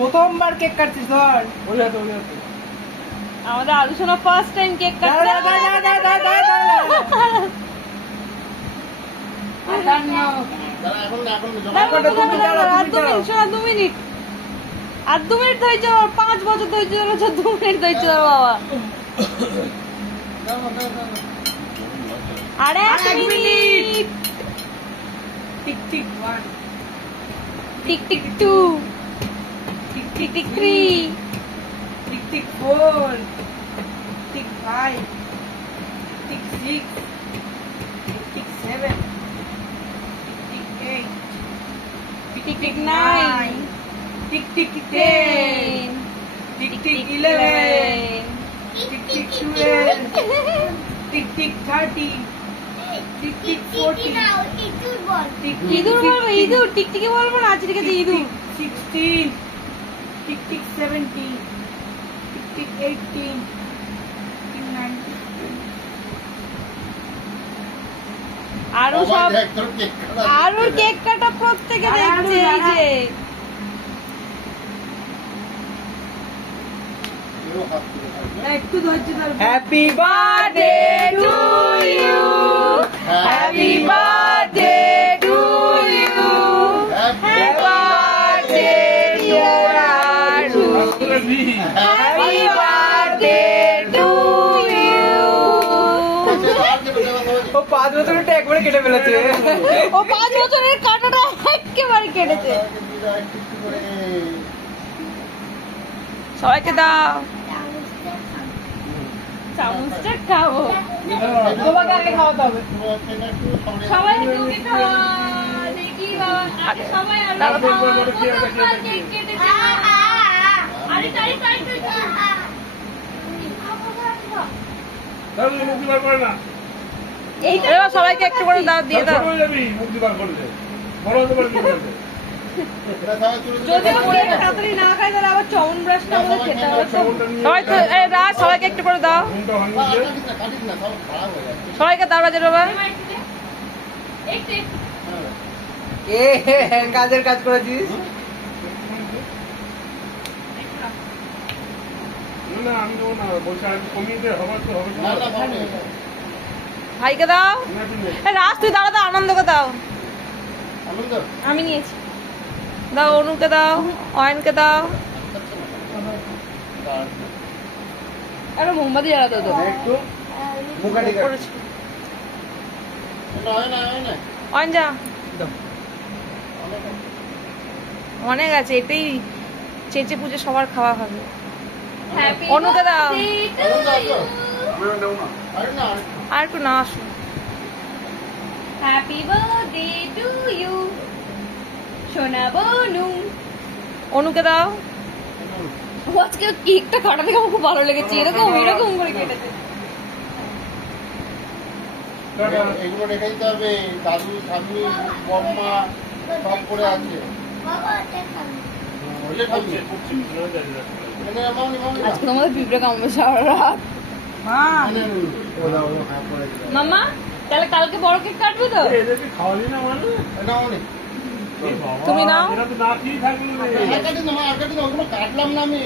প্রথমবার কেক কাটছিস ধর। আমাদের আলোচনা ফার্স্ট টাইম কেক কাটছে। দু মিনিট আর 2 মিনিট ধৈর্য, 5 বছর ধৈর্য ধরেছ, 2 মিনিট ধৈর্য ধরো বাবা। আরে 1 minute. Tick tick 1, tick tick 2, tick tick 3, tick tick 4, tick 5, tick 6, tick 7, tick 8, tick tick 9, tick tick 10, tick tick 11, tick tick 12, tick tick 13, tick tick 14, ইঁদুর বলবো, ইঁদুর টিকটিকি বলবো না, আজকে যে ইঁদুর। 16, tick tick 17, tick tick 18, tick 19। আরো সব আরো কেক কাটা প্রত্যেকে দেখছে। এই যে একটু ধৈর্য ধর। Happy birthday to you, happy birthday to you, happy birthday dear Aru, happy birthday to you. ও 5 বছরটা একবারে কেটে ফেলেছে। ও 5 বছরের কাটাটা একেবারে কেটেছে। সবাইকে দাও, চামচটা খাবো। তোমাকে আগে খাওয়াতে হবে। সবাই তুমি খাও, দেখি বাবা আগে সবাই আলো খাও। প্রথমবার কেক কেটেছে। আরে তাই তাই তাই এইটা সবাইকে একটু করে দাও, দিয়ে দাও। যদি তাড়াতাড়ি না খাই তাহলে আবার চমন ব্রাশটা আমাদের খেতে হবে। সবাই তো সবাইকে একটু করে দাও, সবাইকে দাও রাজের বাবা। এ কাজের কাজ করেছিস। ভাইকে দাও। রাজ তুই দাঁড়া, দাও আনন্দকে দাও। আমি নিয়েছি, দাও অনুকে দাও, অয়নকে দাও। আরে মোমবাতি জ্বালাতো তো অয়ন যা, অনেক আছে, এটাই চেঁচে পুজো সবার খাওয়া হবে। অনুকে দাও। আর একটু না আসো। হ্যাপি বার্থডে টু ইউ সোনা বনু। অনুকে দাও। আজকে কেকটা কাটা দেখে আমার খুব ভালো লেগেছে, এরকম এরকম করে কেটেছে। এগুলো রেখে দিতে হবে, দাদু স্বামী বম্মা সব করে আছে। আজকে তোমাদের পিঁপড়ে কামড়ে সারা রাত। মামা তাহলে কালকে বড় কেক কাটবে তো? তুমি নাও। কাটলাম না আমি